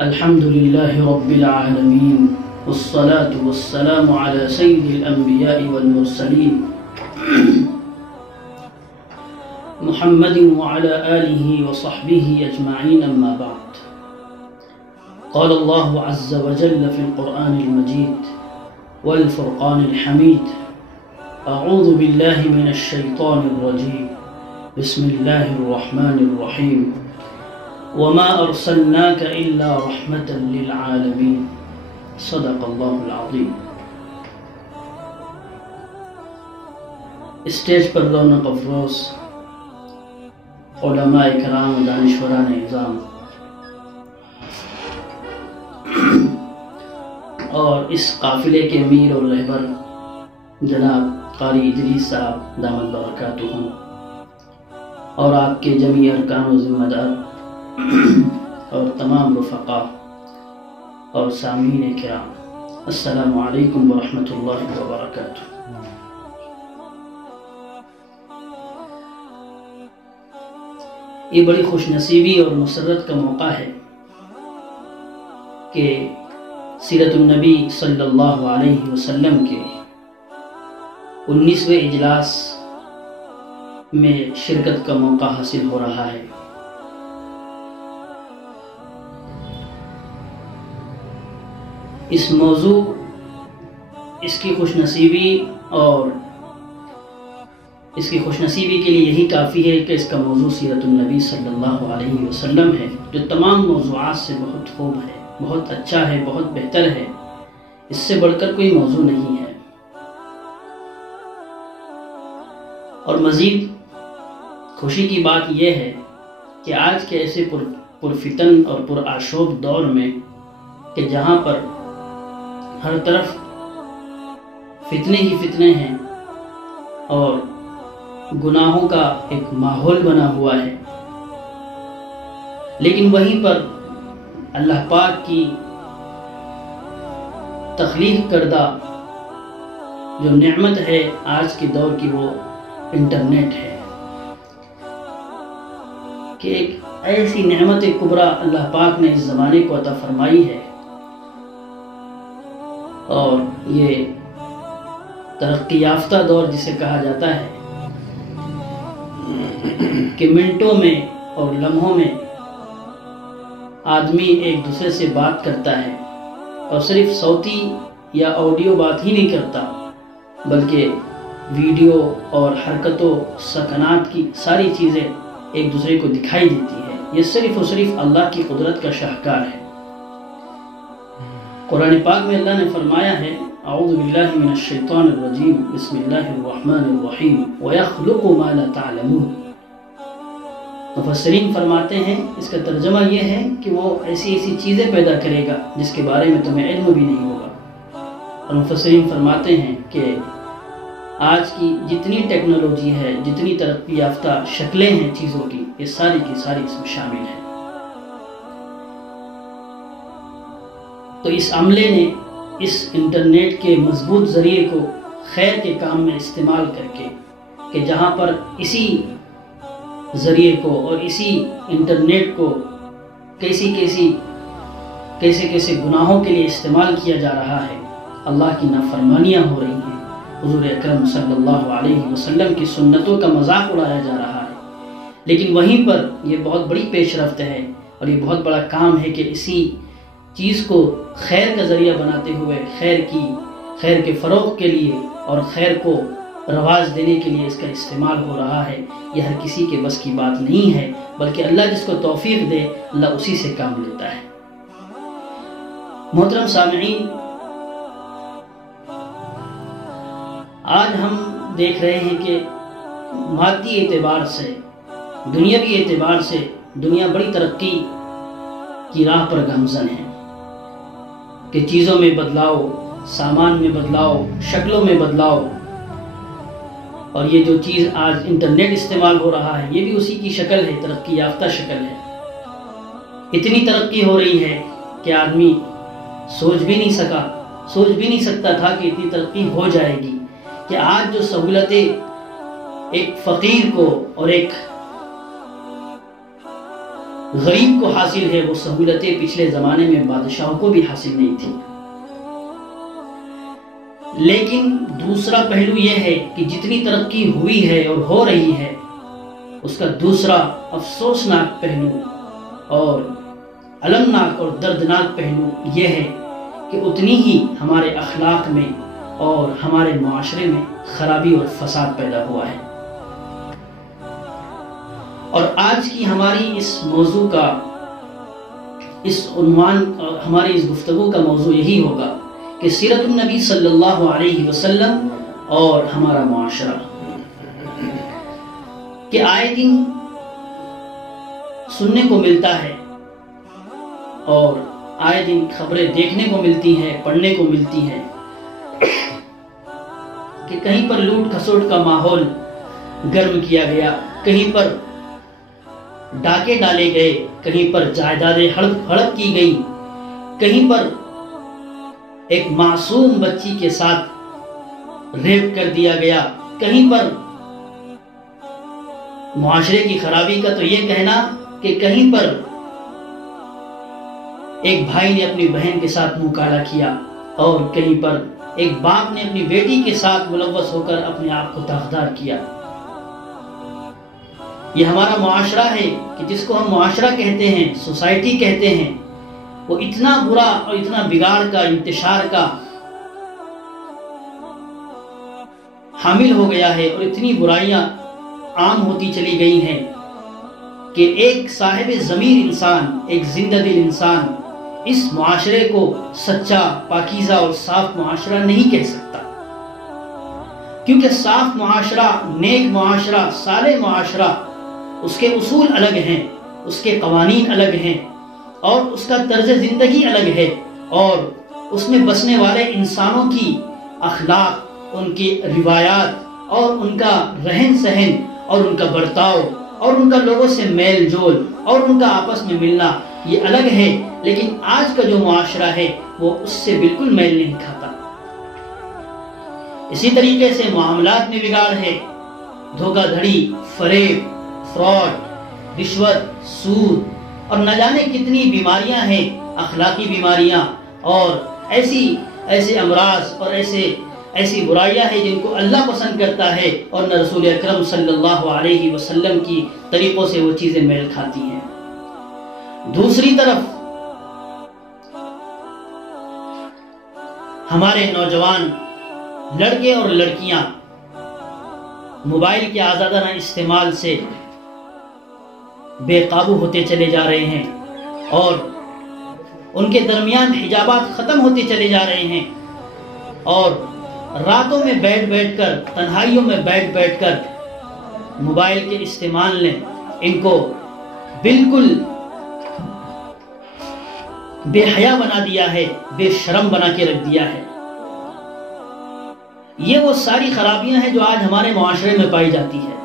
الحمد لله رب العالمين والصلاة والسلام على سيد الأنبياء والمرسلين محمد وعلى آله وصحبه أجمعين أما بعد. قال الله عز وجل في القرآن المجيد والفرقان الحميد: أعوذ بالله من الشيطان الرجيم بسم الله الرحمن الرحيم وما أرسلناك إلا رحمة للعالمين صدق الله العظيم. اسٹیج پر رونق افروز علماء کرام و دانشوران اعظام اور اس قافلے کے امیر اور رہبر جناب قاری ادریس صاحب دامت برکاتہم اور آپ کے جمیع ارکان و ذمہ دار اور تمام رفقاء اور سامعین کرام، السلام علیکم ورحمۃ اللہ وبرکاتہ۔ یہ بڑی خوش نصیبی اور مسرت کا موقع ہے کہ سیرت النبی صلی اللہ علیہ وسلم کے 19ویں اجلاس میں شرکت کا موقع حاصل ہو رہا ہے۔ اس موضوع، اس کی خوش نصیبی اور اس کی خوش نصیبی کے لیے یہی کافی ہے کہ اس کا موضوع سیرت النبی صلی اللہ علیہ وسلم ہے، جو تمام موضوعات سے بہت خوب ہے، بہت اچھا ہے، بہت بہتر ہے۔ اس سے بڑھ کر کوئی موضوع نہیں ہے۔ اور مزید خوشی کی بات یہ ہے کہ آج کے ایسے پرفتن اور پرآشوب دور میں کہ جہاں پر ہر طرف فتنے ہی فتنے ہیں اور گناہوں کا ایک ماحول بنا ہوا ہے، لیکن وہیں پر اللہ پاک کی تخلیق کردہ جو نعمت ہے آج کے دور کی، وہ انٹرنیٹ ہے کہ ایک ایسی نعمت کبریٰ اللہ پاک نے اس زمانے کو عطا فرمائی ہے، اور یہ ترقی یافتہ دور جسے کہا جاتا ہے کہ منٹوں میں اور لمحوں میں آدمی ایک دوسرے سے بات کرتا ہے، اور صرف صوتی یا آڈیو بات ہی نہیں کرتا، بلکہ ویڈیو اور حرکتوں سکنات کی ساری چیزیں ایک دوسرے کو دکھائی دیتی ہے۔ یہ صرف اور صرف اللہ کی قدرت کا شاہکار ہے۔ قرآن پاک میں اللہ نے فرمایا ہے: اعوذ باللہ من الشیطان الرجیم بسم اللہ الرحمن الرحیم وَيَخْلُقُ مَا لَا تَعْلَمُونَ۔ مفسرین فرماتے ہیں اس کا ترجمہ یہ ہے کہ وہ ایسی چیزیں پیدا کرے گا جس کے بارے میں تمہیں علم بھی نہیں ہوگا۔ اور مفسرین فرماتے ہیں کہ آج کی جتنی ٹیکنالوجی ہے، جتنی ترقی یافتہ شکلیں ہیں چیزوں کی، یہ ساری کی ساری اس میں شامل ہیں۔ تو اس عملے نے اس انٹرنیٹ کے مضبوط ذریعے کو خیر کے کام میں استعمال کر کے، کہ جہاں پر اسی ذریعے کو اور اسی انٹرنیٹ کو کیسے گناہوں کے لیے استعمال کیا جا رہا ہے، اللہ کی نافرمانیاں ہو رہی ہیں، حضور اکرم صلی اللہ علیہ وسلم کی سنتوں کا مذاق اڑایا جا رہا ہے، لیکن وہیں پر یہ بہت بڑی پیش رفت ہے اور یہ بہت بڑا کام ہے کہ اسی چیز کو خیر کا ذریعہ بناتے ہوئے خیر کے فروغ کے لیے اور خیر کو رواج دینے کے لیے اس کا استعمال ہو رہا ہے۔ یہ ہر کسی کے بس کی بات نہیں ہے، بلکہ اللہ جس کو توفیق دے، اللہ اسی سے کام لیتا ہے۔ محترم سامعین، آج ہم دیکھ رہے ہیں کہ مادی اعتبار سے، دنیاوی اعتبار سے دنیا بڑی ترقی کی راہ پر گامزن ہے کہ چیزوں میں بدلاؤ، سامان میں بدلاؤ، شکلوں میں بدلاؤ، اور یہ جو چیز آج انٹرنیٹ استعمال ہو رہا ہے یہ بھی اسی کی شکل ہے، ترقی یافتہ شکل ہے۔ اتنی ترقی ہو رہی ہے کہ آدمی سوچ بھی نہیں سکتا تھا کہ اتنی ترقی ہو جائے گی، کہ آج جو سہولتیں ایک فقیر کو اور ایک غریب کو حاصل ہے وہ سہولتیں پچھلے زمانے میں بادشاہوں کو بھی حاصل نہیں تھی۔ لیکن دوسرا پہلو یہ ہے کہ جتنی ترقی ہوئی ہے اور ہو رہی ہے، اس کا دوسرا افسوسناک پہلو اور المناک اور دردناک پہلو یہ ہے کہ اتنی ہی ہمارے اخلاق میں اور ہمارے معاشرے میں خرابی اور فساد پیدا ہوا ہے۔ اور آج کی ہماری اس موضوع کا اس عنوان اور ہماری اس گفتگو کا موضوع یہی ہوگا کہ سیرت النبی صلی اللہ علیہ وسلم اور ہمارا معاشرہ، کہ آئے دن سننے کو ملتا ہے اور آئے دن خبریں دیکھنے کو ملتی ہیں، پڑھنے کو ملتی ہیں کہ کہیں پر لوٹ کھسوٹ کا ماحول گرم کیا گیا، کہیں پر ڈاکے ڈالے گئے، کہیں پر جائیدادیں ہڑپ کی گئی، کہیں پر ایک معصوم بچی کے ساتھ ریپ کر دیا گیا، کہیں پر معاشرے کی خرابی کا تو یہ کہنا کہ کہیں پر ایک بھائی نے اپنی بہن کے ساتھ منہ کالا کیا، اور کہیں پر ایک باپ نے اپنی بیٹی کے ساتھ ملوث ہو کر اپنے آپ کو داغدار کیا۔ یہ ہمارا معاشرہ ہے کہ جس کو ہم معاشرہ کہتے ہیں، سوسائٹی کہتے ہیں، وہ اتنا برا اور اتنا بگاڑ کا، انتشار کا حامل ہو گیا ہے، اور اتنی برائیاں عام ہوتی چلی گئی ہیں کہ ایک صاحب ضمیر انسان، ایک زندہ دل انسان اس معاشرے کو سچا، پاکیزہ اور صاف معاشرہ نہیں کہہ سکتا، کیونکہ صاف معاشرہ، نیک معاشرہ، صالح معاشرہ، اس کے اصول الگ ہیں، اس کے قوانین الگ ہیں، اور اس کا طرز زندگی الگ ہے، اور اس میں بسنے والے انسانوں کی اخلاق، ان کی روایات اور ان کا رہن سہن اور ان کا برتاؤ اور ان کا لوگوں سے میل جول اور ان کا آپس میں ملنا یہ الگ ہے۔ لیکن آج کا جو معاشرہ ہے وہ اس سے بالکل میل نہیں کھاتا۔ اسی طریقے سے معاملات میں بگاڑ ہے، دھوکہ دھڑی، فریب، فراڈ، رشوت، سود اور نہ جانے کتنی بیماریاں ہیں، اخلاقی بیماریاں اور ایسے امراض اور ایسی برائیاں ہیں جن کو اللہ پسند کرتا ہے اور نہ رسول اکرم صلی اللہ علیہ وسلم کی طریقوں سے وہ چیزیں میل کھاتی ہیں۔ دوسری طرف ہمارے نوجوان لڑکے اور لڑکیاں موبائل کے آزادانہ استعمال سے بے قابو ہوتے چلے جا رہے ہیں، اور ان کے درمیان حجابات ختم ہوتے چلے جا رہے ہیں، اور راتوں میں بیٹھ کر، تنہائیوں میں بیٹھ کر موبائل کے استعمال نے ان کو بالکل بے حیا بنا دیا ہے، بے شرم بنا کے رکھ دیا ہے۔ یہ وہ ساری خرابیاں ہیں جو آج ہمارے معاشرے میں پائی جاتی ہے،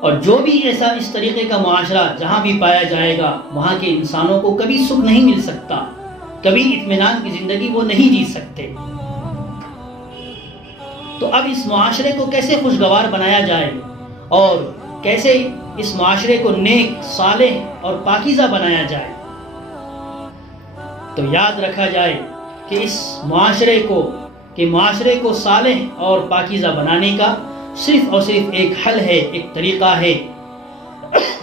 اور جو بھی ایسا اس طریقے کا معاشرہ جہاں بھی پایا جائے گا وہاں کے انسانوں کو کبھی سکھ نہیں مل سکتا، کبھی اطمینان کی زندگی وہ نہیں جی سکتے۔ تو اب اس معاشرے کو کیسے خوشگوار بنایا جائے اور کیسے اس معاشرے کو نیک، صالح اور پاکیزہ بنایا جائے؟ تو یاد رکھا جائے کہ اس معاشرے کو صالح اور پاکیزہ بنانے کا صرف اور صرف ایک حل ہے، ایک طریقہ ہے،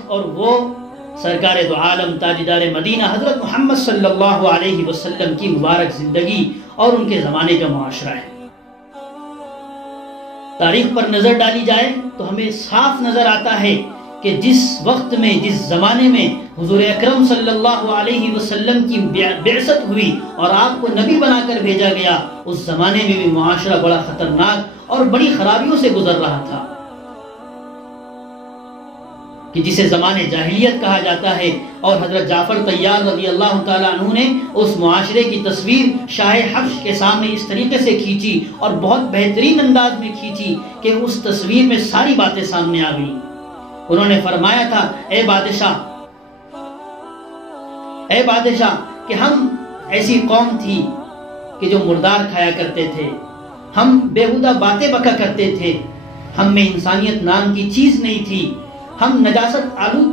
اور وہ سرکار دو عالم تاجدار مدینہ حضرت محمد صلی اللہ علیہ وسلم کی مبارک زندگی اور ان کے زمانے کا معاشرہ ہے۔ تاریخ پر نظر ڈالی جائے تو ہمیں صاف نظر آتا ہے کہ جس وقت میں، جس زمانے میں حضور اکرم صلی اللہ علیہ وسلم کی بعثت ہوئی اور آپ کو نبی بنا کر بھیجا گیا، اس زمانے میں بھی معاشرہ بڑا خطرناک اور بڑی خرابیوں سے گزر رہا تھا، کہ جسے زمانے جاہلیت کہا جاتا ہے۔ اور حضرت جعفر طیار رضی اللہ تعالیٰ عنہ نے اس معاشرے کی تصویر شاہ حبش کے سامنے اس طریقے سے کھینچی اور بہت بہترین انداز میں کھینچی کہ اس تصویر میں ساری باتیں سامنے آ گئیں۔ انہوں نے فرمایا تھا، اے بادشاہ کہ ہم ایسی قوم تھی کہ جو مردار کھایا کرتے تھے، ہم بیہودہ باتیں بکا کرتے تھے، ہم میں انسانیت نام کی چیز نہیں تھی، ہم نجاست آلود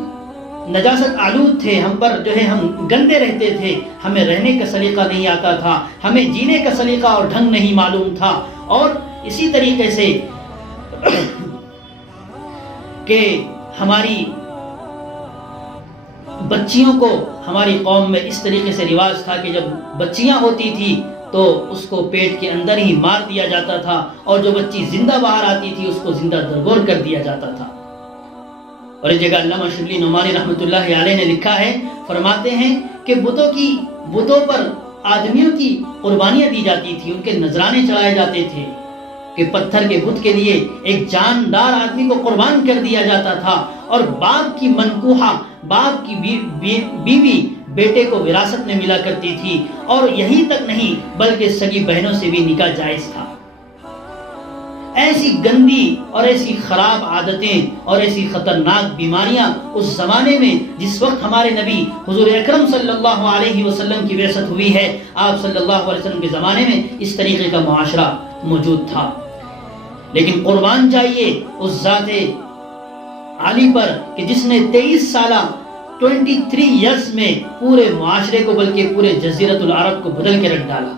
نجاست آلود تھے، ہم پر جو ہے ہم گندے رہتے تھے، ہمیں رہنے کا سلیقہ نہیں آتا تھا، ہمیں جینے کا سلیقہ اور ڈھنگ نہیں معلوم تھا، اور اسی طریقے سے کہ ہماری بچیوں کو ہماری قوم میں اس طریقے سے رواج تھا کہ جب بچیاں ہوتی تھی تو اس کو پیٹ کے اندر ہی مار دیا جاتا تھا، اور جو بچی زندہ باہر آتی تھی اس کو زندہ درگور کر دیا جاتا تھا۔ اور اس جگہ علامہ شبلی نعمانی رحمۃ اللہ علیہ نے لکھا ہے، فرماتے ہیں کہ بتوں پر آدمیوں کی قربانیاں دی جاتی تھی، ان کے نذرانے چڑھائے جاتے تھے، کہ پتھر کے بت کے لیے ایک جاندار آدمی کو قربان کر دیا جاتا تھا، اور باپ کی منکوحہ، باپ کی بیوی بیٹے کو وراثت میں ملا کرتی تھی، اور یہی تک نہیں بلکہ سگی بہنوں سے بھی نکاح جائز تھا۔ ایسی گندی اور ایسی خراب عادتیں اور ایسی خطرناک بیماریاں اس زمانے میں، جس وقت ہمارے نبی حضور اکرم صلی اللہ علیہ وسلم کی بعثت ہوئی ہے، آپ صلی اللہ علیہ وسلم کے زمانے میں اس طریقے کا معاشرہ موجود تھا۔ لیکن قربان جائیے اس ذات عالی پر کہ جس نے 23 سالہ 23 ایئرز میں پورے معاشرے کو بلکہ پورے جزیرۃ العرب کو بدل کے رکھ ڈالا،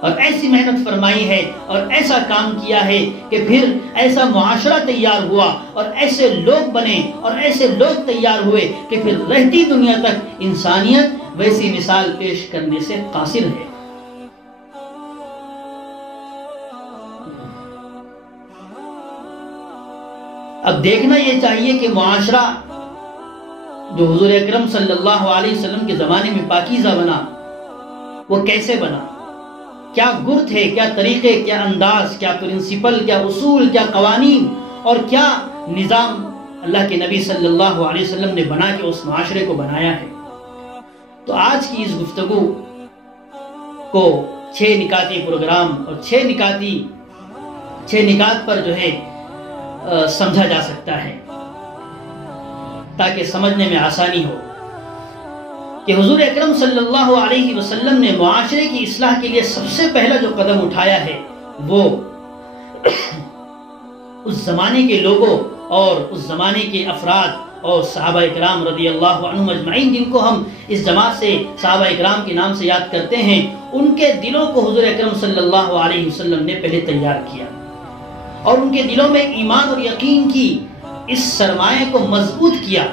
اور ایسی محنت فرمائی ہے اور ایسا کام کیا ہے کہ پھر ایسا معاشرہ تیار ہوا اور ایسے لوگ بنے اور ایسے لوگ تیار ہوئے کہ پھر رہتی دنیا تک انسانیت ویسی مثال پیش کرنے سے قاصر ہے۔ اب دیکھنا یہ چاہیے کہ معاشرہ جو حضور اکرم صلی اللہ علیہ وسلم کے زمانے میں پاکیزہ بنا، وہ کیسے بنا، کیا گر تھے، کیا طریقے، کیا انداز، کیا پرنسپل، کیا اصول، کیا قوانین اور کیا نظام اللہ کے نبی صلی اللہ علیہ وسلم نے بنا کے اس معاشرے کو بنایا ہے۔ تو آج کی اس گفتگو کو 6 نکاتی پروگرام اور 6 نکات پر جو ہے سمجھا جا سکتا ہے، تاکہ سمجھنے میں آسانی ہو کہ حضور اکرم صلی اللہ علیہ وسلم نے معاشرے کی اصلاح کے لیے سب سے پہلا جو قدم اٹھایا ہے وہ اس زمانے کے لوگوں اور اس زمانے کے افراد اور صحابہ اکرام رضی اللہ عنہم اجمعین، جن کو ہم اس جماعت سے صحابہ اکرام کے نام سے یاد کرتے ہیں، ان کے دلوں کو حضور اکرم صلی اللہ علیہ وسلم نے پہلے تیار کیا، اور ان کے دلوں میں ایمان اور یقین کی اس سرمایہ کو مضبوط کیا،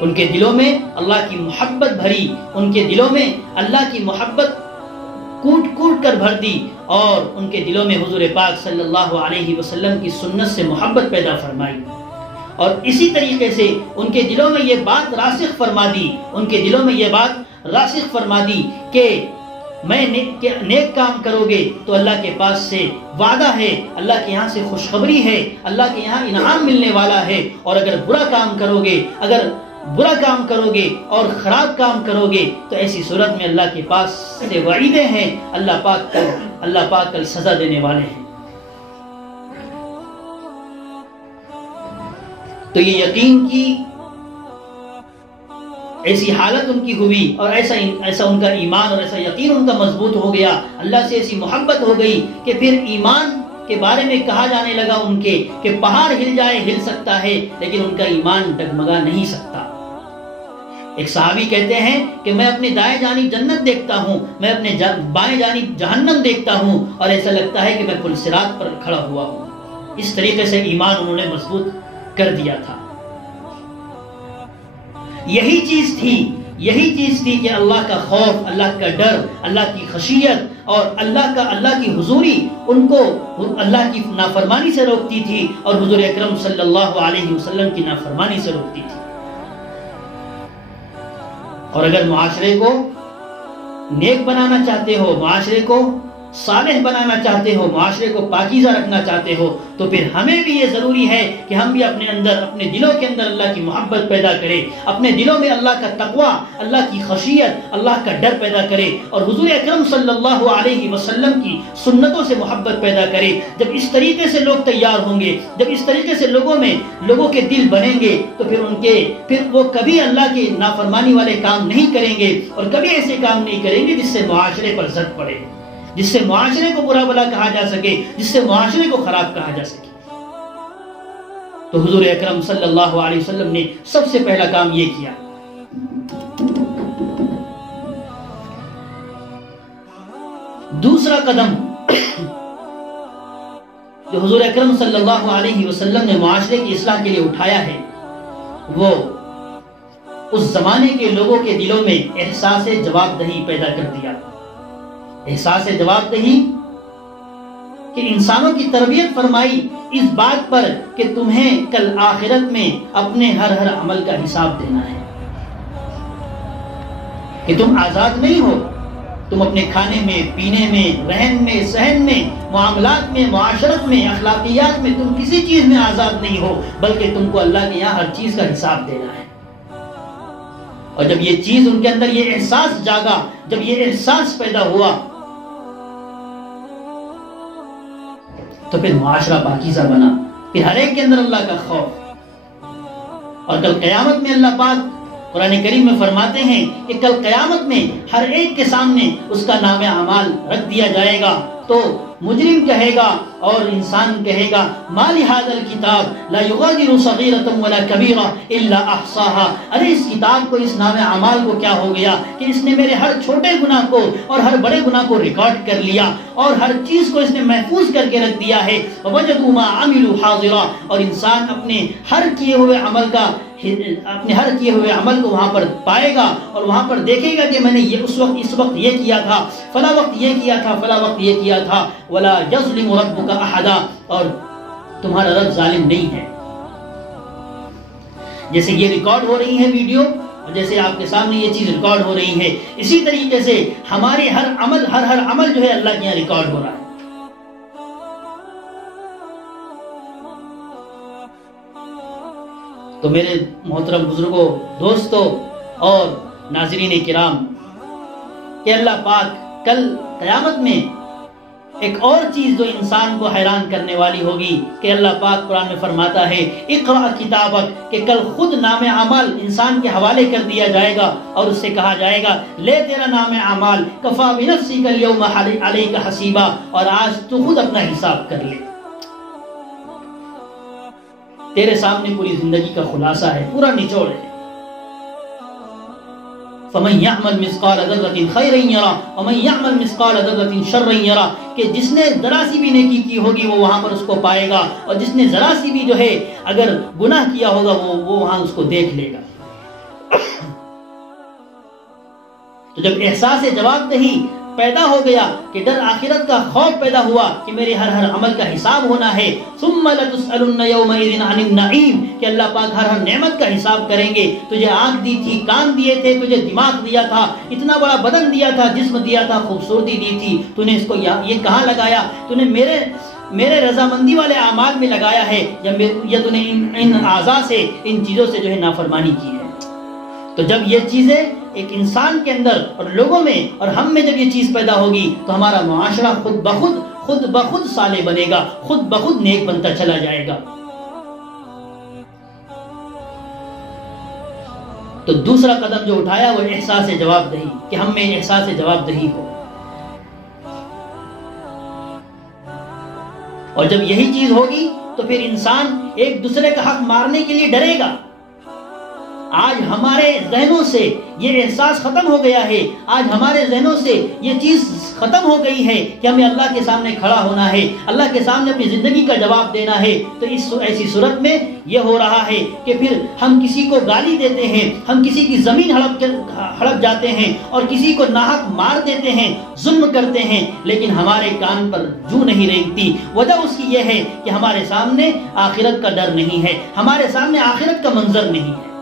ان کے دلوں میں اللہ کی محبت بھری، ان کے دلوں میں اللہ کی محبت کوٹ کوٹ کر بھر دی، اور ان کے دلوں میں حضور پاک صلی اللہ علیہ وسلم کی سنت سے محبت پیدا فرمائی، اور اسی طریقے سے ان کے دلوں میں یہ بات راسخ فرما دی، ان کے دلوں میں یہ بات راسخ فرما دی کہ میں نیک کام کرو گے تو اللہ کے پاس سے وعدہ ہے، اللہ کے یہاں سے خوشخبری ہے، اللہ کے یہاں انعام ملنے والا ہے، اور اگر برا کام کرو گے اور خراب کام کرو گے تو ایسی صورت میں اللہ کے پاس سے وعیدیں ہیں، اللہ پاک کل سزا دینے والے ہیں۔ تو یہ یقین کی ایسی حالت ان کی ہوئی، اور ایسا ان کا ایمان اور ایسا یقین ان کا مضبوط ہو گیا، اللہ سے ایسی محبت ہو گئی کہ پھر ایمان کے بارے میں کہا جانے لگا ان کے کہ پہاڑ ہل جائے ہل سکتا ہے لیکن ان کا ایمان ڈگمگا نہیں سکتا۔ ایک صحابی کہتے ہیں کہ میں اپنے دائیں جانب جنت دیکھتا ہوں، میں اپنے بائیں جانب جہنم دیکھتا ہوں، اور ایسا لگتا ہے کہ میں پل صراط پر کھڑا ہوا ہوں۔ اس طریقے سے ایمان انہوں نے مضبوط کر دیا تھا۔ یہی چیز تھی کہ اللہ کا خوف، اللہ کا ڈر، اللہ کی خشیت اور اللہ کی حضوری ان کو اللہ کی نافرمانی سے روکتی تھی، اور حضور اکرم صلی اللہ علیہ وسلم کی نافرمانی سے روکتی تھی۔ اور اگر معاشرے کو نیک بنانا چاہتے ہو، معاشرے کو صالح بنانا چاہتے ہو، معاشرے کو پاکیزہ رکھنا چاہتے ہو، تو پھر ہمیں بھی یہ ضروری ہے کہ ہم بھی اپنے دلوں کے اندر اللہ کی محبت پیدا کریں، اپنے دلوں میں اللہ کا تقوی، اللہ کی خشیت، اللہ کا ڈر پیدا کرے، اور حضور اکرم صلی اللہ علیہ وسلم کی سنتوں سے محبت پیدا کرے۔ جب اس طریقے سے لوگ تیار ہوں گے، جب اس طریقے سے لوگوں کے دل بنیں گے، تو پھر وہ کبھی اللہ کے نافرمانی والے کام نہیں کریں گے، اور کبھی ایسے کام نہیں کریں گے جس سے معاشرے پر زد پڑے، جس سے معاشرے کو برا بلا کہا جا سکے، جس سے معاشرے کو خراب کہا جا سکے۔ تو حضور اکرم صلی اللہ علیہ وسلم نے سب سے پہلا کام یہ کیا. دوسرا قدم جو حضور اکرم صلی اللہ علیہ وسلم نے معاشرے کی اصلاح کے لیے اٹھایا ہے، وہ اس زمانے کے لوگوں کے دلوں میں احساس جواب دہی پیدا کر دیا. احساس جواب دہی کہ انسانوں کی تربیت فرمائی اس بات پر کہ تمہیں کل آخرت میں اپنے ہر عمل کا حساب دینا ہے، کہ تم آزاد نہیں ہو. تم اپنے کھانے میں، پینے میں، رہن میں، سہن میں، معاملات میں، معاشرت میں، اخلاقیات میں، تم کسی چیز میں آزاد نہیں ہو، بلکہ تم کو اللہ کے یہاں ہر چیز کا حساب دینا ہے. اور جب یہ چیز ان کے اندر یہ احساس جاگا، جب یہ احساس پیدا ہوا، تو پھر معاشرہ پاکیزہ بنا. پھر ہر ایک کے اندر اللہ کا خوف. اور کل قیامت میں اللہ پاک قرآن کریم میں فرماتے ہیں کہ کل قیامت میں ہر ایک کے سامنے اس کا نام اعمال رکھ دیا جائے گا. تو مجرم کہے گا اور انسان کہے گا ما لهذا الكتاب لا يغادر صغيرة ولا كبيرة الا احصاها. ارے اس کتاب کو، اس نام اعمال کو کیا ہو گیا کہ اس نے میرے ہر چھوٹے گناہ کو اور ہر بڑے گناہ کو ریکارڈ کر لیا اور ہر چیز کو اس نے محفوظ کر کے رکھ دیا ہے. ووجدوا ما عملوا حاضرا. اور انسان اپنے ہر کیے ہوئے عمل کو وہاں پر پائے گا اور وہاں پر دیکھے گا کہ میں نے یہ اس وقت یہ کیا تھا، فلا وقت یہ کیا تھا، فلا وقت یہ کیا تھا. ولا یظلم ربک احدا. اور تمہارا رب ظالم نہیں ہے. جیسے یہ ریکارڈ ہو رہی ہے ویڈیو، اور جیسے آپ کے سامنے یہ چیز ریکارڈ ہو رہی ہے، اسی طریقے سے ہمارے ہر عمل جو ہے اللہ کے یہاں ریکارڈ ہو رہا ہے. تو میرے محترم بزرگوں، دوستوں اور ناظرین کرام، کہ اللہ پاک کل قیامت میں ایک اور چیز جو انسان کو حیران کرنے والی ہوگی کہ اللہ پاک قرآن میں فرماتا ہے اقرأ کتابک، کہ کل خود نام اعمال انسان کے حوالے کر دیا جائے گا اور اس سے کہا جائے گا لے تیرا نام اعمال کفا بنفسک اليوم علیک حسیبا. اور آج تو خود اپنا حساب کر لے. تیرے سامنے پوری زندگی کا خلاصہ ہے، پورا نچوڑ ہے. فَمَنْ يَعْمَلْ مِثْقَالَ ذَرَّةٍ خَيْرًا يَرَهُ وَمَنْ يَعْمَلْ مِثْقَالَ ذَرَّةٍ شَرًّا يَرَهُ. کہ جس نے ذرا سی بھی نیکی کی ہوگی وہ وہاں پر اس کو پائے گا، اور جس نے ذرا سی بھی جو ہے اگر گناہ کیا ہوگا وہ وہاں اس کو دیکھ لے گا. تو جب احساس جواب دہی پیدا ہو گیا کہ ڈر آخرت کا خوف پیدا ہوا کہ میرے ہر عمل کا حساب ہونا ہے. ثم لتسألن يومئذ عن النعیم، کہ اللہ پاک ہر نعمت کا حساب کریں گے. تجھے آنکھ دی تھی، کان دیے تھے، تجھے دماغ دیا تھا، اتنا بڑا بدن دیا تھا، جسم دیا تھا، خوبصورتی دی تھی، تو نے اس کو یہ کہاں لگایا؟ تو نے میرے رضامندی والے اعمال میں لگایا ہے یا تو نے ان اعضاء سے، ان چیزوں سے جو ہے نافرمانی کی ہے. تو جب یہ چیزیں ایک انسان کے اندر اور لوگوں میں اور ہم میں جب یہ چیز پیدا ہوگی تو ہمارا معاشرہ خود بخود صالح بنے گا، خود بخود نیک بنتا چلا جائے گا. تو دوسرا قدم جو اٹھایا وہ احساس جواب دہی، کہ ہم میں احساس جواب دہی ہو. اور جب یہی چیز ہوگی تو پھر انسان ایک دوسرے کا حق مارنے کے لیے ڈرے گا. آج ہمارے ذہنوں سے یہ احساس ختم ہو گیا ہے، آج ہمارے ذہنوں سے یہ چیز ختم ہو گئی ہے کہ ہمیں اللہ کے سامنے کھڑا ہونا ہے، اللہ کے سامنے اپنی زندگی کا جواب دینا ہے. تو ایسی صورت میں یہ ہو رہا ہے کہ پھر ہم کسی کو گالی دیتے ہیں، ہم کسی کی زمین ہڑپ جاتے ہیں اور کسی کو ناحق مار دیتے ہیں، ظلم کرتے ہیں، لیکن ہمارے کان پر جو نہیں رینگتی. وجہ اس کی یہ ہے کہ ہمارے سامنے آخرت کا ڈر نہیں ہے، ہمارے سامنے آخرت کا منظر نہیں ہے.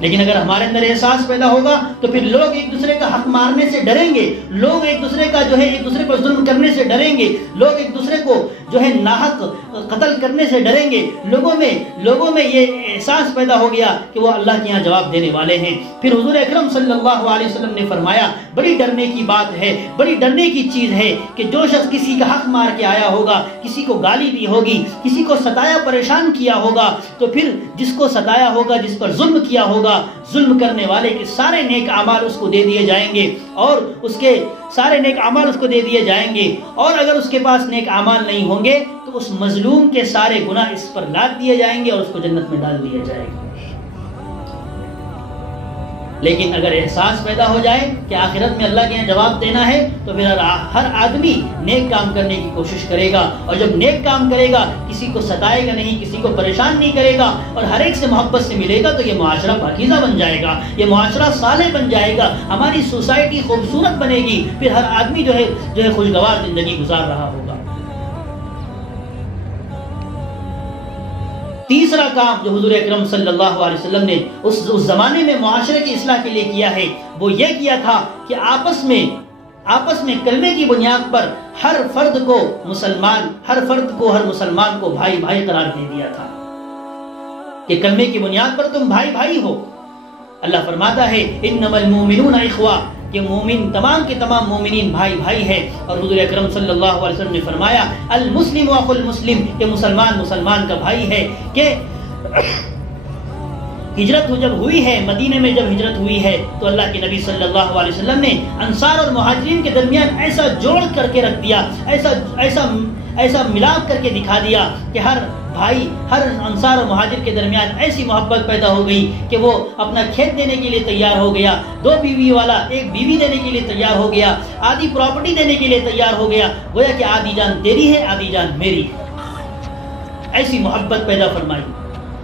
لیکن اگر ہمارے اندر احساس پیدا ہوگا تو پھر لوگ ایک دوسرے کا حق مارنے سے ڈریں گے، لوگ ایک دوسرے کا جو ہے ایک دوسرے پر ظلم کرنے سے ڈریں گے، لوگ ایک دوسرے کو جو ہے ناحق قتل کرنے سے ڈریں گے. لوگوں میں یہ احساس پیدا ہو گیا کہ وہ اللہ کے یہاں جواب دینے والے ہیں. پھر حضور اکرم صلی اللہ علیہ وسلم نے فرمایا بڑی ڈرنے کی بات ہے، بڑی ڈرنے کی چیز ہے کہ جو شخص کسی کا حق مار کے آیا ہوگا، کسی کو گالی دی ہوگی، کسی کو ستایا پریشان کیا ہوگا، تو پھر جس کو ستایا ہوگا، جس پر ظلم کیا ہوگا، ظلم کرنے والے کے سارے نیک اعمال اس کو دے دیے جائیں گے. اور اس کے سارے نیک اعمال اس کو دے دیے جائیں گے، اور اگر اس کے پاس نیک اعمال نہیں ہوں گے تو اس مظلوم کے سارے گناہ اس پر لاد دیے جائیں گے اور اس کو جنت میں ڈال دیا جائے گا۔ لیکن اگر احساس پیدا ہو جائے کہ آخرت میں اللہ کے یہاں جواب دینا ہے تو پھر ہر آدمی نیک کام کرنے کی کوشش کرے گا، اور جب نیک کام کرے گا کسی کو ستائے گا نہیں، کسی کو پریشان نہیں کرے گا، اور ہر ایک سے محبت سے ملے گا، تو یہ معاشرہ پاکیزہ بن جائے گا، یہ معاشرہ صالح بن جائے گا، ہماری سوسائٹی خوبصورت بنے گی، پھر ہر آدمی جو ہے خوشگوار زندگی گزار رہا ہوگا۔ تیسرا کام جو حضور اکرم صلی اللہ علیہ وسلم نے اس زمانے میں معاشرے کی اصلاح کے لیے کیا ہے، وہ یہ کیا تھا کہ آپس میں کلمے کی بنیاد پر ہر فرد کو ہر مسلمان کو بھائی بھائی قرار دے دیا تھا کہ کلمے کی بنیاد پر تم بھائی بھائی ہو۔ اللہ فرماتا ہے انما المؤمنون اخوہ، کہ مومن تمام کے تمام مومنین بھائی بھائی ہے، اور حضور اکرم صلی اللہ علیہ وسلم نے فرمایا المسلم اخو المسلم، کہ مسلمان کا بھائی ہے۔ کہ ہجرت جب ہوئی ہے، مدینے میں جب ہجرت ہوئی ہے تو اللہ کے نبی صلی اللہ علیہ وسلم نے انصار اور مہاجرین کے درمیان ایسا جوڑ کر کے رکھ دیا، ایسا ملاپ کر کے دکھا دیا کہ ہر انصار اور مہاجر کے درمیان ایسی محبت پیدا ہو گئی کہ وہ اپنا کھیت دینے کے لیے تیار ہو گیا، 2 بیوی والا 1 بیوی دینے کے لیے تیار ہو گیا، آدھی پراپرٹی دینے کے لیے تیار ہو گیا، گویا کہ آدھی جان تیری ہے آدھی جان میری ہے، ایسی محبت پیدا فرمائی۔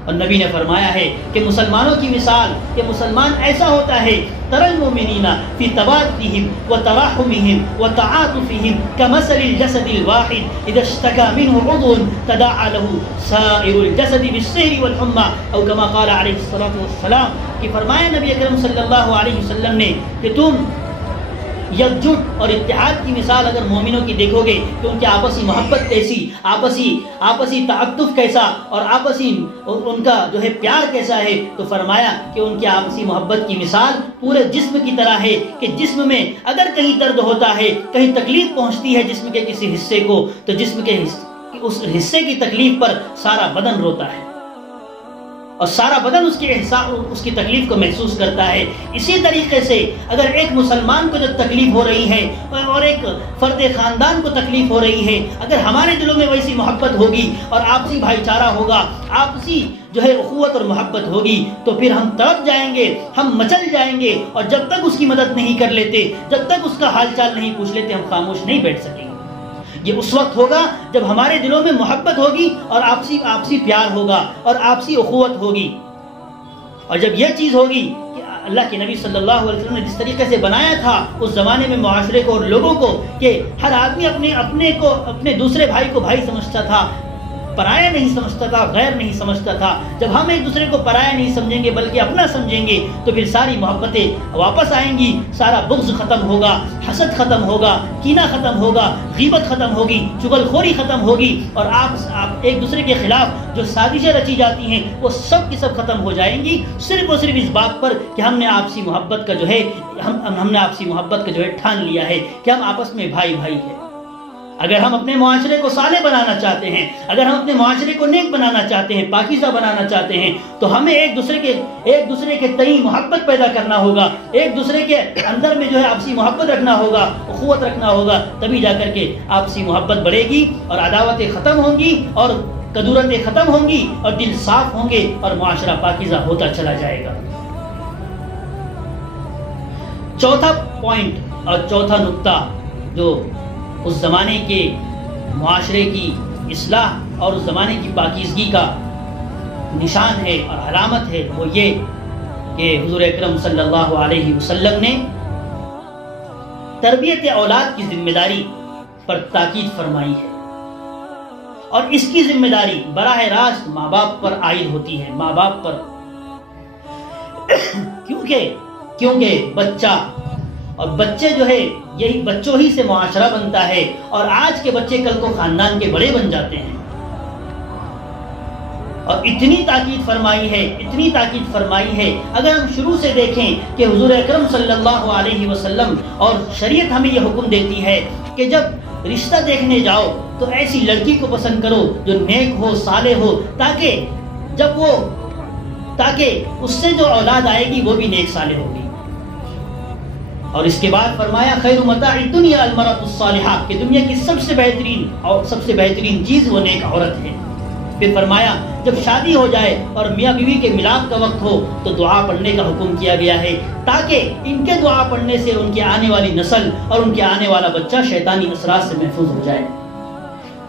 اور نبی نے فرمایا ہے کہ مسلمانوں کی مثال، کہ مسلمان ایسا ہوتا ہے ترى المؤمنین فی توادهم وتراحمهم وتعاطفهم كمثل الجسد الواحد اذا اشتكى منه عضو تداعى له سائر الجسد بالسهر والحمى، او كما قال علیہ الصلوۃ والسلام، کہ فرمایا نبی اکرم صلی اللہ علیہ وسلم نے کہ تم یکجٹ اور اتحاد کی مثال اگر مومنوں کی دیکھو گے تو ان کی آپسی محبت کیسی، آپسی تعاطف کیسا، اور آپسی ان کا جو ہے پیار کیسا ہے، تو فرمایا کہ ان کی آپسی محبت کی مثال پورے جسم کی طرح ہے کہ جسم میں اگر کہیں درد ہوتا ہے، کہیں تکلیف پہنچتی ہے جسم کے کسی حصے کو، تو جسم کے اس حصے کی تکلیف پر سارا بدن روتا ہے اور سارا بدن اس کی تکلیف کو محسوس کرتا ہے۔ اسی طریقے سے اگر ایک مسلمان کو جب تکلیف ہو رہی ہے اور ایک فرد خاندان کو تکلیف ہو رہی ہے، اگر ہمارے دلوں میں ویسی محبت ہوگی اور آپسی بھائی چارہ ہوگا، آپسی جو ہے اخوت اور محبت ہوگی، تو پھر ہم تڑپ جائیں گے، ہم مچل جائیں گے، اور جب تک اس کی مدد نہیں کر لیتے، جب تک اس کا حال چال نہیں پوچھ لیتے، ہم خاموش نہیں بیٹھ سکیں گے۔ یہ اس وقت ہوگا جب ہمارے دلوں میں محبت ہوگی اور آپسی پیار ہوگا اور آپسی اخوت ہوگی، اور جب یہ چیز ہوگی کہ اللہ کے نبی صلی اللہ علیہ وسلم نے جس طریقے سے بنایا تھا اس زمانے میں معاشرے کو اور لوگوں کو، کہ ہر آدمی اپنے دوسرے بھائی کو بھائی سمجھتا تھا، پرایا نہیں سمجھتا تھا، غیر نہیں سمجھتا تھا۔ جب ہم ایک دوسرے کو پرایا نہیں سمجھیں گے بلکہ اپنا سمجھیں گے تو پھر ساری محبتیں واپس آئیں گی، سارا بغض ختم ہوگا، حسد ختم ہوگا، کینہ ختم ہوگا، غیبت ختم ہوگی، چغل خوری ختم ہوگی، اور آپ ایک دوسرے کے خلاف جو سازشیں رچی جاتی ہیں وہ سب کی سب ختم ہو جائیں گی، صرف اور صرف اس بات پر کہ ہم نے آپسی محبت کا جو ہے ٹھان لیا ہے کہ ہم آپس میں بھائی بھائی ہیں۔ اگر ہم اپنے معاشرے کو صالح بنانا چاہتے ہیں، اگر ہم اپنے معاشرے کو نیک بنانا چاہتے ہیں، پاکیزہ بنانا چاہتے ہیں، تو ہمیں ایک دوسرے کے تئیں محبت پیدا کرنا ہوگا، ایک دوسرے کے اندر میں جو ہے آپسی محبت رکھنا ہوگا، اخوت رکھنا ہوگا، تبھی جا کر کے آپسی محبت بڑھے گی اور عداوتیں ختم ہوں گی اور کدورتیں ختم ہوں گی اور دل صاف ہوں گے اور معاشرہ پاکیزہ ہوتا چلا جائے گا۔ چوتھا پوائنٹ اور چوتھا نقطہ جو اس زمانے کے معاشرے کی اصلاح اور اس زمانے کی پاکیزگی کا نشان ہے اور علامت ہے، وہ یہ کہ حضور اکرم صلی اللہ علیہ وسلم نے تربیت اولاد کی ذمہ داری پر تاکید فرمائی ہے، اور اس کی ذمہ داری براہ راست ماں باپ پر عائد ہوتی ہے، ماں باپ پر، کیونکہ بچہ اور بچے جو ہے یہی بچوں ہی سے معاشرہ بنتا ہے، اور آج کے بچے کل کو خاندان کے بڑے بن جاتے ہیں۔ اور اتنی تاکید فرمائی ہے اگر ہم شروع سے دیکھیں کہ حضور اکرم صلی اللہ علیہ وسلم اور شریعت ہمیں یہ حکم دیتی ہے کہ جب رشتہ دیکھنے جاؤ تو ایسی لڑکی کو پسند کرو جو نیک ہو، صالح ہو، تاکہ اس سے جو اولاد آئے گی وہ بھی نیک صالح ہوگی۔ اور اس کے بعد فرمایا خیر متاع الدنیا المرأۃ الصالحہ، کہ دنیا کی سب سے بہترین اور سب سے بہترین چیز وہ نیک عورت ہے۔ پھر فرمایا جب شادی ہو جائے اور میاں بیوی کے ملاپ کا وقت ہو تو دعا پڑھنے کا حکم کیا گیا ہے، تاکہ ان کے دعا پڑھنے سے ان کے آنے والی نسل اور ان کے آنے والا بچہ شیطانی اثرات سے محفوظ ہو جائے۔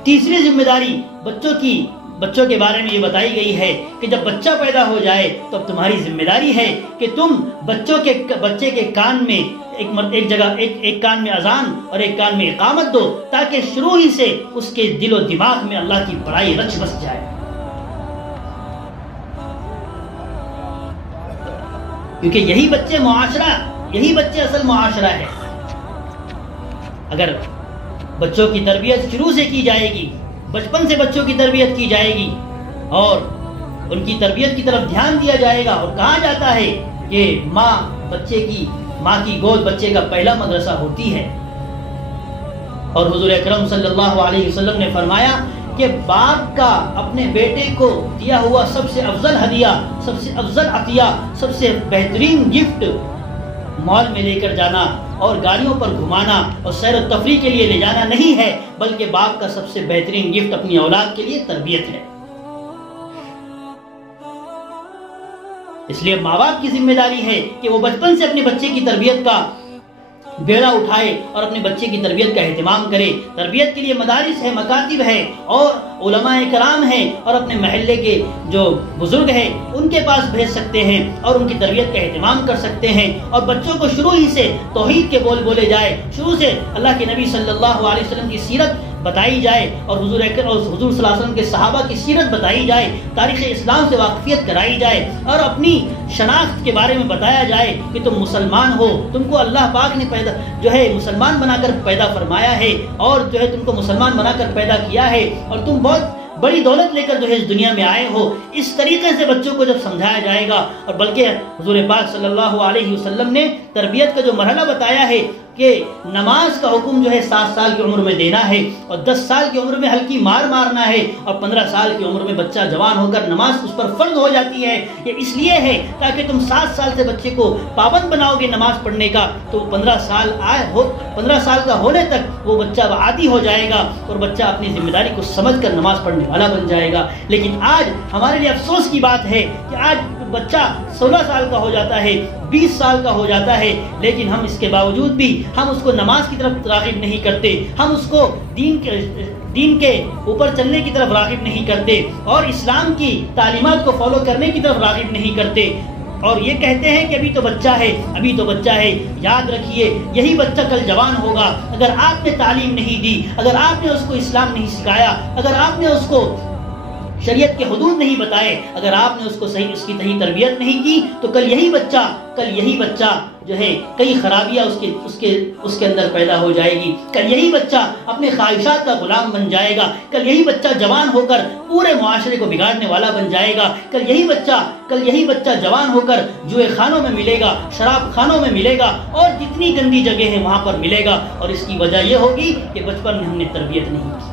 تیسری ذمہ داری بچوں کے بارے میں یہ بتائی گئی ہے کہ جب بچہ پیدا ہو جائے تو اب تمہاری ذمہ داری ہے کہ تم بچے کے کان میں ایک کان میں اذان اور ایک کان میں اقامت دو، تاکہ شروع ہی سے اس کے دل و دماغ میں اللہ کی بڑائی رچ بس جائے۔ کیونکہ یہی بچے اصل معاشرہ ہے۔ اگر بچوں کی تربیت شروع سے کی جائے گی، بچپن سے بچوں کی تربیت کی جائے گی اور ان کی تربیت کی طرف دھیان دیا جائے گا، اور کہا جاتا ہے کہ ماں کی گود بچے کا پہلا مدرسہ ہوتی ہے۔ اور حضور اکرم صلی اللہ علیہ وسلم نے فرمایا کہ باپ کا اپنے بیٹے کو دیا ہوا سب سے افضل ہدیہ، سب سے افضل عطیہ، سب سے بہترین گفٹ مال میں لے کر جانا اور گاڑیوں پر گھمانا اور سیر و تفریح کے لیے لے جانا نہیں ہے، بلکہ باپ کا سب سے بہترین گفٹ اپنی اولاد کے لیے تربیت ہے۔ اس لیے ماں باپ کی ذمہ داری ہے کہ وہ بچپن سے اپنے بچے کی تربیت کا بیڑا اٹھائے اور اپنے بچے کی تربیت کا اہتمام کرے۔ تربیت کے لیے مدارس ہے، مکاتب ہے اور علماء کرام ہیں، اور اپنے محلے کے جو بزرگ ہیں ان کے پاس بھیج سکتے ہیں اور ان کی تربیت کا اہتمام کر سکتے ہیں، اور بچوں کو شروع ہی سے توحید کے بول بولے جائے، شروع سے اللہ کے نبی صلی اللہ علیہ وسلم کی سیرت بتائی جائے اور حضور صلی اللہ علیہ وسلم کے صحابہ کی سیرت بتائی جائے، تاریخ اسلام سے واقفیت کرائی جائے اور اپنی شناخت کے بارے میں بتایا جائے کہ تم مسلمان ہو، تم کو اللہ پاک نے مسلمان بنا کر پیدا فرمایا ہے اور تم کو مسلمان بنا کر پیدا کیا ہے، اور تم بہت بڑی دولت لے کر اس دنیا میں آئے ہو۔ اس طریقے سے بچوں کو جب سمجھایا جائے گا، اور بلکہ حضور پاک صلی اللہ علیہ وسلم نے تربیت کا جو مرحلہ بتایا ہے کہ نماز کا حکم 7 سال کی عمر میں دینا ہے، اور 10 سال کی عمر میں ہلکی مار مارنا ہے، اور 15 سال کی عمر میں بچہ جوان ہو کر نماز اس پر فرض ہو جاتی ہے۔ یہ اس لیے ہے تاکہ تم 7 سال سے بچے کو پابند بناؤ گے نماز پڑھنے کا، تو 15 سال کا ہونے تک وہ بچہ عادی ہو جائے گا اور بچہ اپنی ذمہ داری کو سمجھ کر نماز پڑھنے والا بن جائے گا۔ لیکن آج ہمارے لیے افسوس کی بات ہے کہ آج بچہ 16 سال کا ہو جاتا ہے، 20 سال کا ہو جاتا ہے، لیکن ہم اس کے باوجود بھی ہم اس کو نماز کی طرف راغب نہیں کرتے، ہم اس کو دین کے اوپر چلنے کی طرف راغب نہیں کرتے اور اسلام کی تعلیمات کو فالو کرنے کی طرف راغب نہیں کرتے، اور یہ کہتے ہیں کہ ابھی تو بچہ ہے۔ یاد رکھیے یہی بچہ کل جوان ہوگا۔ اگر آپ نے تعلیم نہیں دی، اگر آپ نے اس کو اسلام نہیں سکھایا، اگر آپ نے اس کو شریعت کے حدود نہیں بتائے، اگر آپ نے اس کو اس کی صحیح تربیت نہیں کی، تو کل یہی بچہ کئی خرابیاں اس کے اندر پیدا ہو جائے گی۔ کل یہی بچہ اپنے خواہشات کا غلام بن جائے گا، کل یہی بچہ جوان ہو کر پورے معاشرے کو بگاڑنے والا بن جائے گا، کل یہی بچہ جوان ہو کر جوئے خانوں میں ملے گا، شراب خانوں میں ملے گا اور جتنی گندی جگہ ہیں وہاں پر ملے گا، اور اس کی وجہ یہ ہوگی کہ بچپن میں ہم نے تربیت نہیں کی۔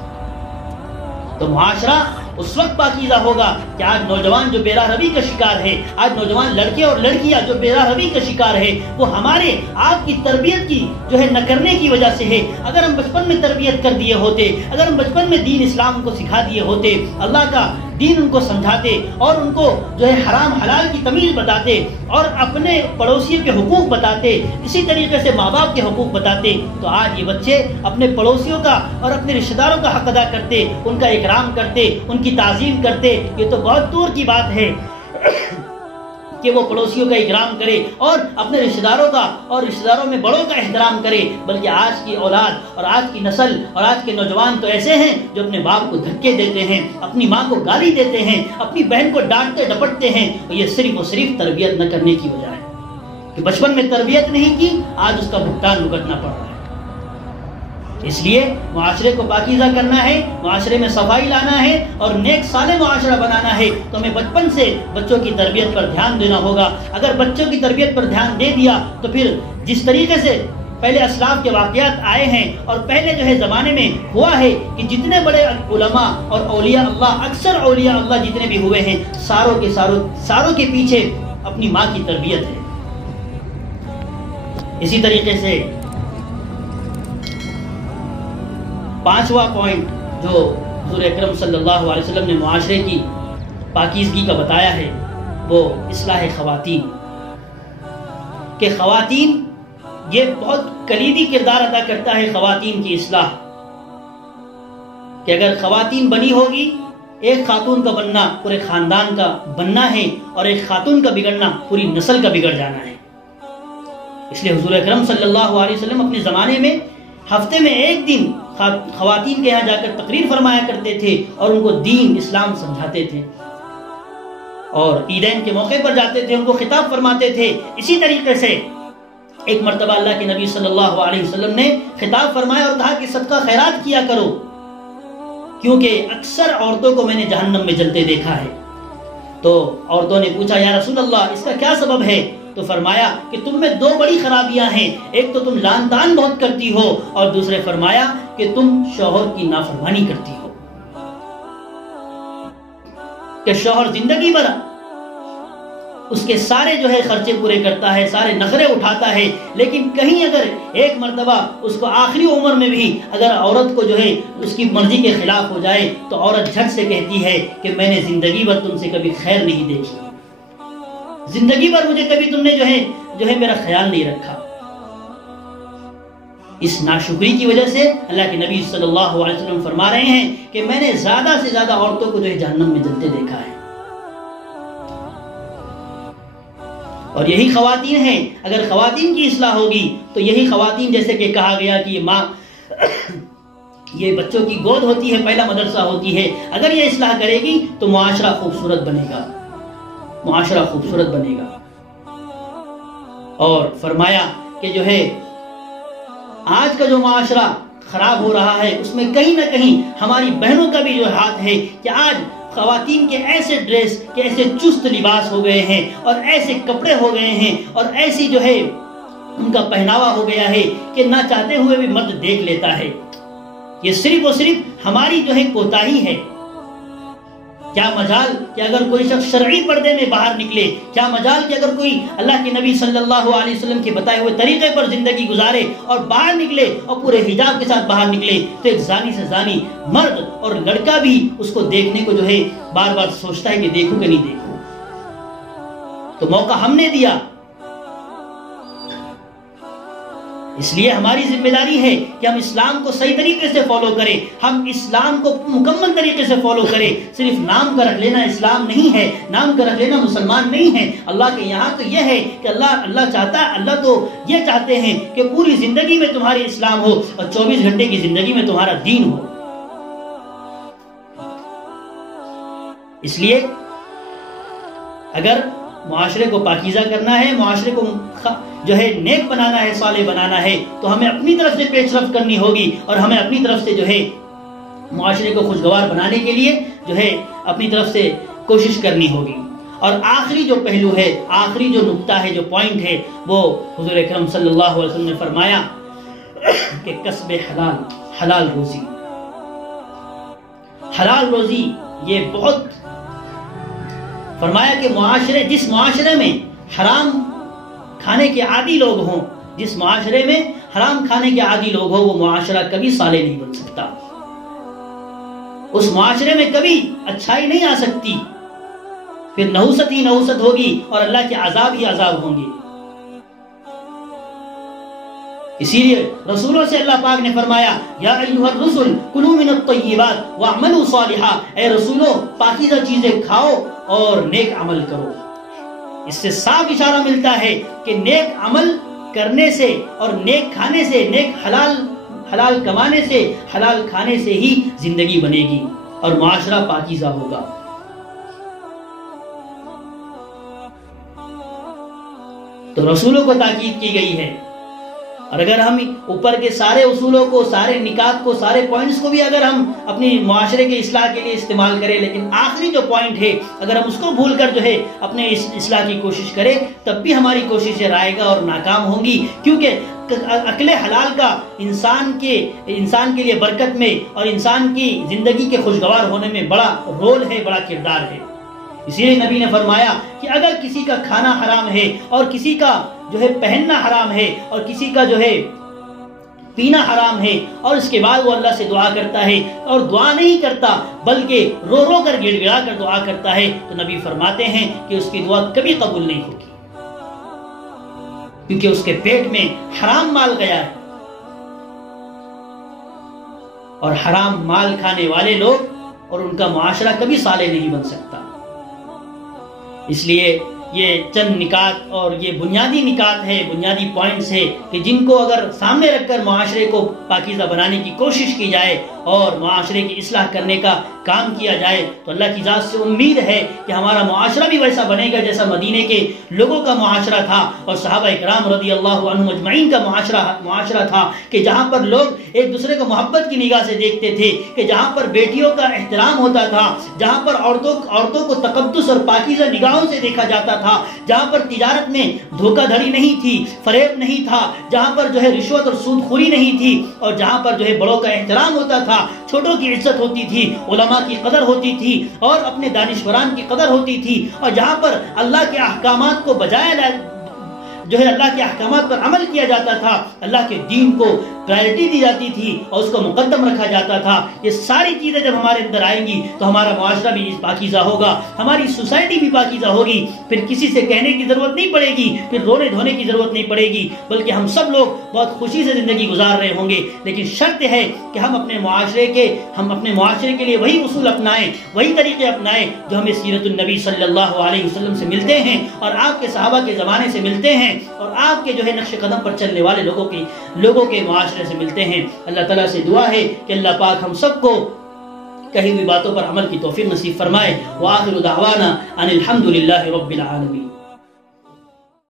تو معاشرہ اس وقت پاکیزہ ہوگا کہ آج نوجوان جو بے راہ روی کا شکار ہے، آج نوجوان لڑکے اور لڑکیاں جو بے راہ روی کا شکار ہے، وہ ہمارے آپ کی تربیت کی نہ کرنے کی وجہ سے ہے۔ اگر ہم بچپن میں تربیت کر دیے ہوتے، اگر ہم بچپن میں دین اسلام کو سکھا دیے ہوتے، اللہ کا دین ان کو سمجھاتے اور ان کو حرام حلال کی تمیز بتاتے اور اپنے پڑوسیوں کے حقوق بتاتے، اسی طریقے سے ماں باپ کے حقوق بتاتے، تو آج یہ بچے اپنے پڑوسیوں کا اور اپنے رشتہ داروں کا حق ادا کرتے، ان کا اکرام کرتے، ان کی تعظیم کرتے۔ یہ تو بہت دور کی بات ہے کہ وہ پڑوسیوں کا اکرام کرے اور اپنے رشتہ داروں کا اور رشتہ داروں میں بڑوں کا احترام کرے، بلکہ آج کی اولاد اور آج کی نسل اور آج کے نوجوان تو ایسے ہیں جو اپنے باپ کو دھکے دیتے ہیں، اپنی ماں کو گالی دیتے ہیں، اپنی بہن کو ڈانٹتے ڈپٹتے ہیں، اور یہ صرف تربیت نہ کرنے کی وجہ ہے کہ بچپن میں تربیت نہیں کی، آج اس کا بھگتان بھگتنا پڑ رہا ہے۔ اس لیے معاشرے کو پاکیزہ کرنا ہے، معاشرے میں صفائی لانا ہے اور نیک صالح معاشرہ بنانا ہے، تو ہمیں بچپن سے بچوں کی تربیت پر دھیان دینا ہوگا۔ اگر بچوں کی تربیت پر دھیان دے دیا تو پھر جس طریقے سے پہلے اسلاف کے واقعات آئے ہیں اور پہلے زمانے میں ہوا ہے کہ جتنے بڑے علماء اور اولیاء اللہ، اکثر اولیاء اللہ جتنے بھی ہوئے ہیں، ساروں کے پیچھے اپنی ماں کی تربیت ہے۔ اسی طریقے سے 5واں پوائنٹ جو حضور اکرم صلی اللہ علیہ وسلم نے معاشرے کی پاکیزگی کا بتایا ہے وہ اصلاح خواتین، کہ خواتین یہ بہت کلیدی کردار ادا کرتا ہے خواتین کی اصلاح، کہ اگر خواتین بنی ہوگی، ایک خاتون کا بننا پورے خاندان کا بننا ہے، اور ایک خاتون کا بگڑنا پوری نسل کا بگڑ جانا ہے۔ اس لیے حضور اکرم صلی اللہ علیہ وسلم اپنے زمانے میں ہفتے میں ایک دن خواتین کے یہاں جا کر تقریر فرمایا کرتے تھے اور ان کو دین اسلام سمجھاتے تھے، اور عیدین کے موقع پر جاتے تھے، ان کو خطاب فرماتے تھے۔ اسی طریقے سے ایک مرتبہ اللہ کے نبی صلی اللہ علیہ وسلم نے خطاب فرمایا اور کہا کہ صدقہ خیرات کیا کرو، کیونکہ اکثر عورتوں کو میں نے جہنم میں جلتے دیکھا ہے۔ تو عورتوں نے پوچھا یا رسول اللہ اس کا کیا سبب ہے؟ تو فرمایا کہ تم میں 2 بڑی خرابیاں ہیں، ایک تو تم لان تان بہت کرتی ہو، اور دوسرے فرمایا کہ تم شوہر کی نافرمانی کرتی ہو، کہ شوہر زندگی بھر اس کے سارے جو ہے خرچے پورے کرتا ہے، سارے نخرے اٹھاتا ہے، لیکن کہیں اگر ایک مرتبہ اس کو آخری عمر میں بھی اگر عورت کو جو ہے اس کی مرضی کے خلاف ہو جائے تو عورت جھٹ سے کہتی ہے کہ میں نے زندگی بھر تم سے کبھی خیر نہیں دیکھی، زندگی بھر مجھے کبھی تم نے جو ہے میرا خیال نہیں رکھا۔ اس ناشکری کی وجہ سے اللہ کے نبی صلی اللہ علیہ وسلم فرما رہے ہیں کہ میں نے زیادہ سے زیادہ عورتوں کو جو ہے جہنم میں جلتے دیکھا ہے، اور یہی خواتین ہیں۔ اگر خواتین کی اصلاح ہوگی تو یہی خواتین، جیسے کہ کہا گیا کہ یہ ماں یہ بچوں کی گود ہوتی ہے، پہلا مدرسہ ہوتی ہے، اگر یہ اصلاح کرے گی تو معاشرہ خوبصورت بنے گا، معاشرہ خوبصورت بنے گا۔ اور فرمایا کہ جو ہے آج کا جو معاشرہ خراب ہو رہا ہے اس میں کہیں نہ کہیں ہماری بہنوں کا بھی جو ہاتھ ہے، کہ آج خواتین کے ایسے ڈریس کے ایسے چست لباس ہو گئے ہیں، اور ایسے کپڑے ہو گئے ہیں، اور ایسی جو ہے ان کا پہناوا ہو گیا ہے کہ نہ چاہتے ہوئے بھی مرد دیکھ لیتا ہے۔ یہ صرف اور صرف ہماری جو ہے کوتاہی ہے۔ کیا مجال کہ اگر کوئی شخص شرعی پردے میں باہر نکلے، کیا مجال کہ اگر کوئی اللہ کے نبی صلی اللہ علیہ وسلم کے بتائے ہوئے طریقے پر زندگی گزارے اور باہر نکلے اور پورے حجاب کے ساتھ باہر نکلے، تو ایک زانی سے زانی مرد اور لڑکا بھی اس کو دیکھنے کو جو ہے بار بار سوچتا ہے کہ دیکھوں کہ نہیں دیکھوں۔ تو موقع ہم نے دیا، اس لیے ہماری ذمہ داری ہے کہ ہم اسلام کو صحیح طریقے سے فالو کریں، ہم اسلام کو مکمل طریقے سے فالو کریں۔ صرف نام کا رکھ لینا اسلام نہیں ہے، نام کا رکھ لینا مسلمان نہیں ہے۔ اللہ کے یہاں تو یہ ہے کہ اللہ چاہتا ہے، اللہ تو یہ چاہتے ہیں کہ پوری زندگی میں تمہاری اسلام ہو اور 24 گھنٹے کی زندگی میں تمہارا دین ہو۔ اس لیے اگر معاشرے کو پاکیزہ کرنا ہے، معاشرے کو جو ہے نیک بنانا ہے، صالح بنانا ہے، تو ہمیں اپنی طرف سے پیش رفت کرنی ہوگی، اور ہمیں اپنی طرف سے جو ہے معاشرے کو خوشگوار بنانے کے لیے جو ہے اپنی طرف سے کوشش کرنی ہوگی۔ اور آخری جو پہلو ہے، آخری جو نقطہ ہے، جو پوائنٹ ہے، وہ حضور اکرم صلی اللہ علیہ وسلم نے فرمایا کہ کسب حلال، حلال روزی، حلال روزی یہ بہت فرمایا کہ معاشرے، جس معاشرے میں حرام کھانے کے عادی لوگ ہوں، جس معاشرے میں حرام کھانے کے عادی لوگ ہوں، وہ معاشرہ کبھی صالح نہیں بن سکتا، اس معاشرے میں کبھی اچھائی نہیں آ سکتی، پھر نحوست ہی نحوست ہوگی اور اللہ کے عذاب ہی عذاب ہوں گے۔ اسی لیے رسولوں سے اللہ پاک نے فرمایا یا ایھا الرسل کلوا من الطیبات واعملوا صالحا، اے رسولو پاکیزہ چیزیں کھاؤ اور نیک عمل کرو۔ اس سے صاف اشارہ ملتا ہے کہ نیک عمل کرنے سے اور نیک کھانے سے، نیک حلال کمانے سے، حلال کھانے سے ہی زندگی بنے گی اور معاشرہ پاکیزہ ہوگا۔ تو رسولوں کو تاکید کی گئی ہے، اور اگر ہم اوپر کے سارے اصولوں کو، سارے نکات کو، سارے پوائنٹس کو بھی اگر ہم اپنی معاشرے کے اصلاح کے لیے استعمال کریں، لیکن آخری جو پوائنٹ ہے اگر ہم اس کو بھول کر جو ہے اپنے اصلاح کی کوشش کریں، تب بھی ہماری کوششیں رائگاں اور ناکام ہوں گی، کیونکہ اکل حلال کا انسان کے لیے برکت میں اور انسان کی زندگی کے خوشگوار ہونے میں بڑا رول ہے، بڑا کردار ہے۔ اسی لیے نبی نے فرمایا کہ اگر کسی کا کھانا حرام ہے اور کسی کا جو ہے پہننا حرام ہے اور کسی کا جو ہے پینا حرام ہے اور اس کے بعد وہ اللہ سے دعا کرتا ہے اور دعا نہیں کرتا بلکہ رو رو کر گڑ گڑا کر دعا کرتا ہے تو نبی فرماتے ہیں کہ اس کی دعا کبھی قبول نہیں ہوگی، کیونکہ اس کے پیٹ میں حرام مال گیا ہے، اور حرام مال کھانے والے لوگ اور ان کا معاشرہ کبھی صالح نہیں بن سکتا۔ اس لیے یہ چند نکات اور یہ بنیادی نکات ہے، بنیادی پوائنٹس ہے کہ جن کو اگر سامنے رکھ کر معاشرے کو پاکیزہ بنانے کی کوشش کی جائے اور معاشرے کی اصلاح کرنے کا کام کیا جائے تو اللہ کی ذات سے امید ہے کہ ہمارا معاشرہ بھی ویسا بنے گا جیسا مدینے کے لوگوں کا معاشرہ تھا اور صحابہ اکرام رضی اللہ عنہم اجمعین کا معاشرہ تھا، کہ جہاں پر لوگ ایک دوسرے کو محبت کی نگاہ سے دیکھتے تھے، کہ جہاں پر بیٹیوں کا احترام ہوتا تھا، جہاں پر عورتوں کو تقدس اور پاکیزہ نگاہوں سے دیکھا جاتا تھا، جہاں پر تجارت میں دھوکہ دھڑی نہیں تھی، فریب نہیں تھا، جہاں پر جو ہے رشوت اور سود خوری نہیں تھی، اور جہاں پر جو ہے بڑوں کا احترام ہوتا تھا، چھوٹوں کی عزت ہوتی تھی، علماء کی قدر ہوتی تھی اور اپنے دانشوران کی قدر ہوتی تھی، اور جہاں پر اللہ کے احکامات کو بجائے جو ہے اللہ کے احکامات پر عمل کیا جاتا تھا، اللہ کے دین کو پرائرٹی دی جاتی تھی اور اس کو مقدم رکھا جاتا تھا، یہ ساری چیزیں جب ہمارے اندر آئیں گی تو ہمارا معاشرہ بھی پاکیزہ ہوگا، ہماری سوسائٹی بھی پاکیزہ ہوگی، پھر کسی سے کہنے کی ضرورت نہیں پڑے گی، پھر رونے دھونے کی ضرورت نہیں پڑے گی، بلکہ ہم سب لوگ بہت خوشی سے زندگی گزار رہے ہوں گے۔ لیکن شرط ہے کہ ہم اپنے معاشرے کے لیے وہی اصول اپنائیں، وہی طریقے اپنائیں جو ہمیں سیرت النبی صلی اللہ علیہ وسلم سے ملتے ہیں اور آپ کے صحابہ کے زمانے سے ملتے ہیں اور آپ کے جو ہے نقش قدم پر چلنے والے لوگوں کے معاشرے سے ملتے ہیں۔ اللہ تعالیٰ سے دعا ہے کہ اللہ پاک ہم سب کو کہی ہوئی باتوں پر عمل کی توفیق نصیب فرمائے۔ وآخر دعوانا ان الحمد للہ رب العالمین۔